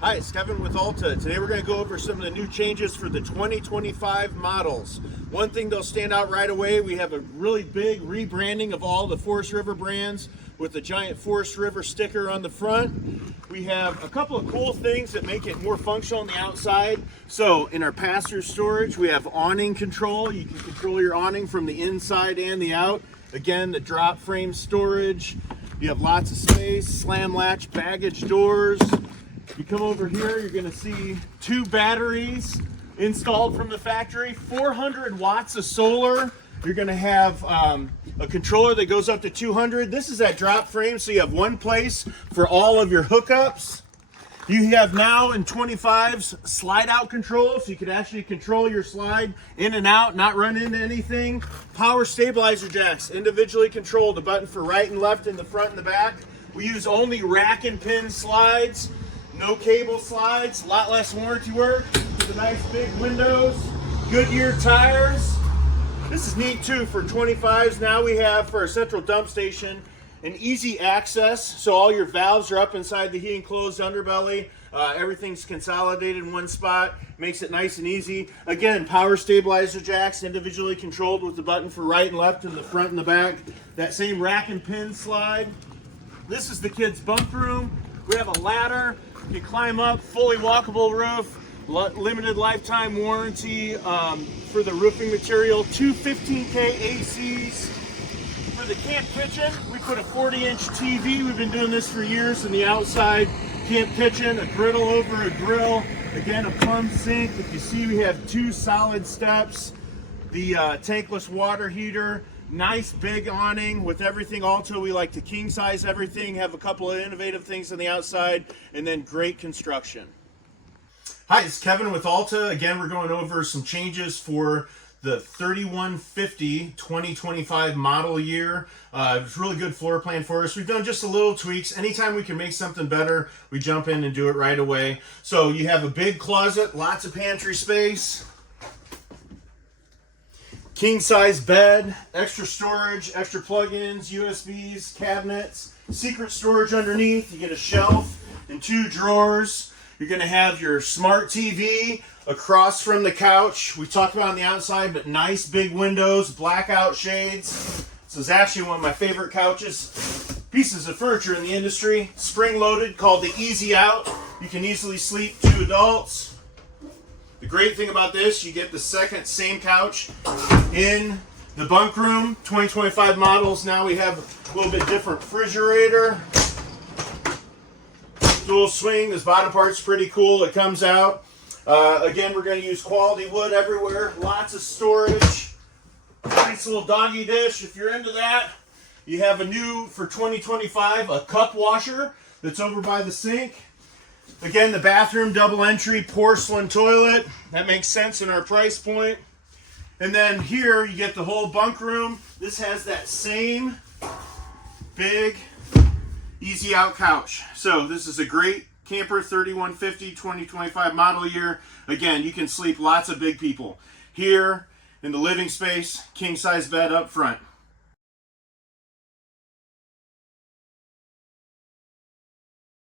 Hi, it's Kevin with Alta. Today we're going to go over some of the new changes for the 2025 models. One thing that'll stand out right away, we have a really big rebranding of all the Forest River brands with the giant Forest River sticker on the front. We have a couple of cool things that make it more functional on the outside. So in our pass-through storage, we have awning control. You can control your awning from the inside and the out. Again, the drop frame storage. You have lots of space, slam latch baggage doors. You come over here, you're going to see 2 batteries installed from the factory, 400 watts of solar. You're going to have a controller that goes up to 200. This is that drop frame, so you have one place for all of your hookups. You have now in 25s slide out control, so you can actually control your slide in and out, not run into anything. Power stabilizer jacks, individually controlled, a button for right and left in the front and the back. We use only rack and pin slides. No cable slides, a lot less warranty work. The nice big windows, Goodyear tires. This is neat too for 25s. Now we have for our central dump station an easy access, so all your valves are up inside the heating closed underbelly. Everything's consolidated in one spot, makes it nice and easy. Again, power stabilizer jacks, individually controlled with the button for right and left in the front and the back. That same rack and pin slide. This is the kids' bunk room. We have a ladder. You can climb up, fully walkable roof, limited lifetime warranty for the roofing material, 2 15K ACs. For the camp kitchen, we put a 40-inch TV. We've been doing this for years in the outside camp kitchen, a griddle over a grill. Again, a plumb sink. If you see, we have 2 solid steps, the tankless water heater. Nice big awning with everything. Also, we like to king size everything, have a couple of innovative things on the outside, and then great construction. Hi, it's Kevin with Alta. Again, we're going over some changes for the 3150 2025 model year. It's a really good floor plan for us. We've done just a little tweaks. Anytime we can make something better, we jump in and do it right away. So you have a big closet, lots of pantry space. King size bed, extra storage, extra plug-ins, USBs, cabinets, secret storage underneath. You get a shelf and 2 drawers. You're going to have your smart TV across from the couch. We talked about on the outside, but nice big windows, blackout shades. This is actually one of my favorite couches. Pieces of furniture in the industry, spring-loaded, called the Easy Out. You can easily sleep 2 adults. The great thing about this, you get the same couch in the bunk room. 2025 models, now we have a little bit different refrigerator. Dual swing, this bottom part's pretty cool. It comes out. Again, we're going to use quality wood everywhere. Lots of storage. Nice little doggy dish. If you're into that, you have a new, for 2025, a cup washer that's over by the sink. Again, the bathroom, double entry, porcelain toilet. That makes sense in our price point. And then here you get the whole bunk room. This has that same big Easy Out couch. So this is a great camper 3150 2025 model year. Again, you can sleep lots of big people. Here in the living space, king size bed up front.